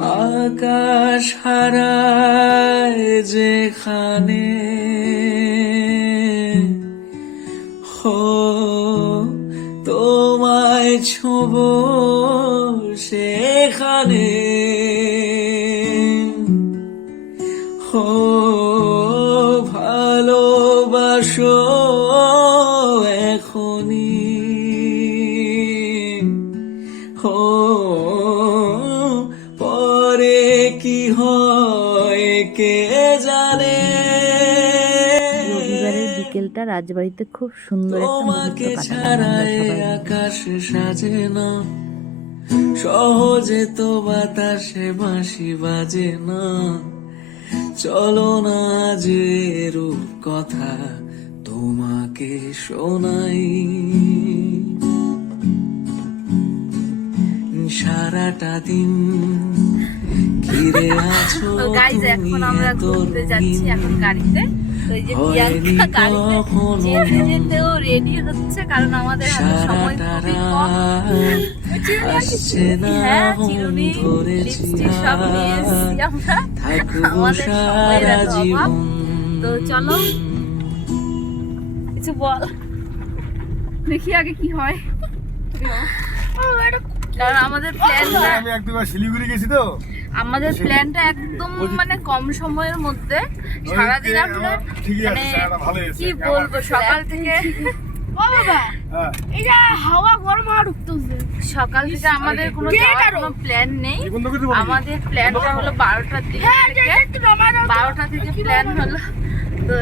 আকাশ হারায় যেখানে হো তোমায় ছোঁব সেখানে হো ভালোবাসো এখনি হো পরে কি হয় কে জানে। রবিবারের বিকেলটা রাজবাড়িতে খুব সুন্দর একটা মুহূর্ত তোমাকে কাটালাম আমরা ছাড়াই সবাই মিলে। আকাশ সাজে না, সহজে তো বাতাসে বাঁশি বাজে না। চলো না যে রূপ কথা তোমাকে শোনাই, সারাটা দিন ঘিরে আছো গাইজ এখন আমরা ঘুরতে যাচ্ছি এখন গাড়িতে। তো এই যে প্রিয়াঙ্কা গাড়িতে যেতে যেতেও রেডি হচ্ছে কারণ আমাদের হাতে সময় খুবই কম। আসছে না চিরুনি লিপস্টিক সব নিয়ে এসেছি আমরা, আমাদের সময়ের এত অভাব। তো চলো কিছু বল, দেখি আগে কি হয়। কারণ আমাদের প্ল্যানটা, আমি এক দুবার শিলিগুড়ি গেছি তো, আমাদের প্ল্যানটা একদম মানে কম সময়ের মধ্যে সারাদিন আমরা মানে কি বলবো সকাল থেকে সকাল থেকে আমাদের কোনো যাওয়ার কোনো প্ল্যান নেই। আমাদের প্ল্যানটা হলো 12টার দিকে, 12টা থেকে প্ল্যান হলো। তো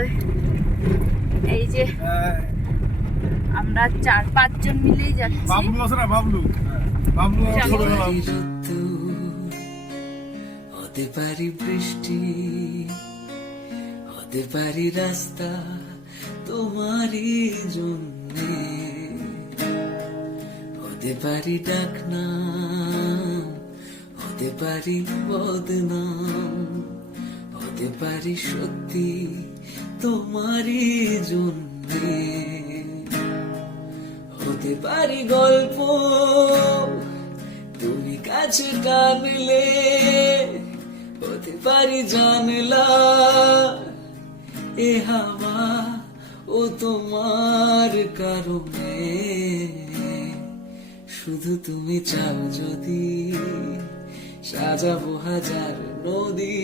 এই যে আমরা 4-5 জন মিলেই যাচ্ছি। বাবলু আছে না, বাবলু হতে পারি বৃষ্টি, হতে পারি রাস্তা তোমারই জন্যে, হতে পারি ডাকনাম, হতে পারি বদনাম, হতে পারি সত্যি তোমারই জন্যে, হতে পারি গল্প তুমি কাছে টানলে, হতে পারি জানলা এ হাওয়া ও তোমার কারণে, শুধু তুমি চাও যদি সাজাবো হাজার নদী,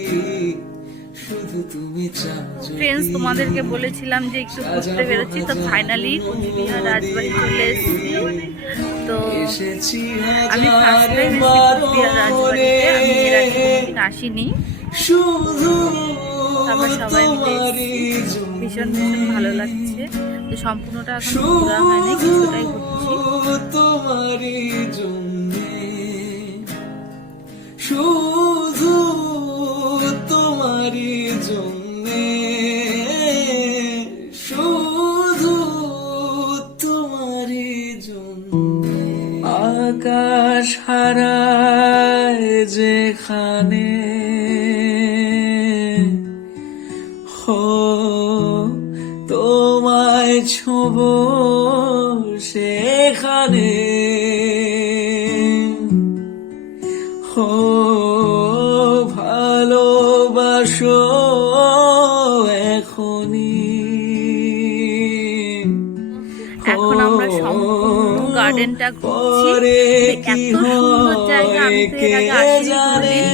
শুধু তুমি চাও যদি। ফ্রেন্ডস, তোমাদেরকে বলেছিলাম যে একটু ঘুরতে বেরোচ্ছি, তো ফাইনালি কোচবিহার রাজবাড়ি চলে এসেছি। তো আমি ফার্স্ট টাইম এসেছি কোচবিহার রাজবাড়িতে, আমি এর আগে কোনোদিন আসিনি। আমরা সবাই মিলে এসেছি, ভীষণ ভীষণ ভালো লাগছে। তো সম্পূর্ণটা এখন ঘোরা হয়নি, কিছুটাই ঘুরছি। তোমারই জন্যে, শুধু তোমারই জন্যে, শুধু তোমারই জন্যে। আকাশ হারায় যেখানে হো তোমায় ছোঁব সেখানে হো ভালোবাসো এখনি। এখন আমরা সম্পূর্ণ গার্ডেনটা ঘুরছি। এত সুন্দর জায়গা, আমি তো এর আগে আসিনি কোনোদিন।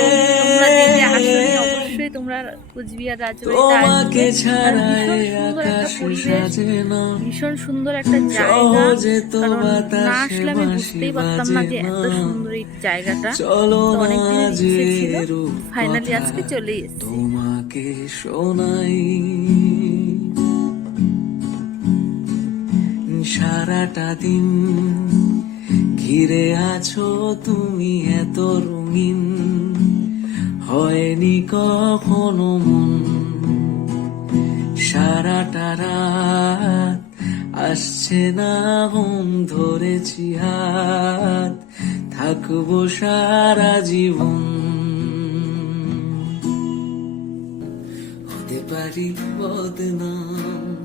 তো তোমরা যে যে আসনি অবশ্যই তোমরা কোচবিহার রাজবাড়িতে আসবে। আর ভীষণ সুন্দর একটা পরিবেশ, ভীষণ সুন্দর একটা জায়গা। কারণ না আসলে আমি বুঝতেই পারতাম না যে এত সুন্দর এই জায়গাটা। তো অনেকদিনের ইচ্ছে ছিল, ফাইনালি আজকে চলে এসেছি। তোমাকে শোনাই, সারাটা দিন ঘিরে আছো তুমি এত রঙিন, হয়নি কখনো মন সারাটা রাত, আসছে না ঘুম, ধরেছি হাত, থাকবো সারা জীবন। হতে পারি বদনাম,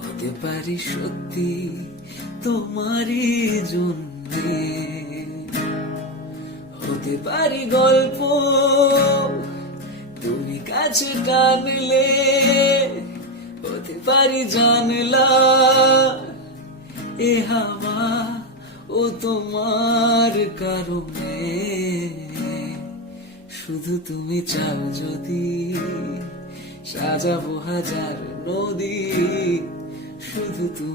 হতে পারি সত্যি তোমারই জন্যে, হতে পারি গল্প তুমি কাছে টানলে, হতে পারি জানলা এ হাওয়া ও তোমার কারণে। শুধু তুমি চাও যদি সাজাবো হাজার নদী, শুধু তুমি